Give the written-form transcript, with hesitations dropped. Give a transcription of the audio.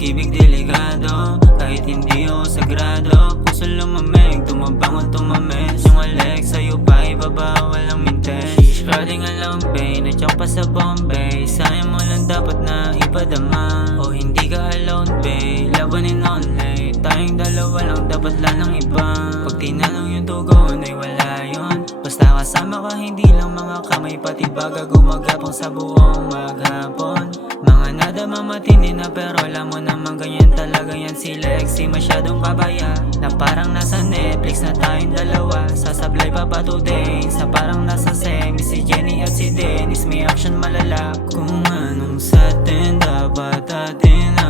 pag-ibig delikado, kahit hindi ako sagrado. Puso lumamig, tumabang o tumamis. Yung Alex sa'yo pa ibaba, walang mintes. Riding alone babe, nadyak pa sa Bombay. Sayang mo lang dapat na ipadama. O hindi ka alone babe, labanin only. Tayong dalawa lang, dapat lang iba. Pag tinanong yung tugon ay wala yun. Basta kasama ka, hindi lang mga kamay, pati baga gumagapang sa buong maghapon. Mga nadama matindi na, pero alam mo naman ganyan talaga yan si Lexie. Masyadong pabaya, na parang nasa Netflix na tayong dalawa. Sasablay pa ba today, sa parang nasa semi. Si Jenny at si Dennis may action malala. Kung anong sa atin dapat atin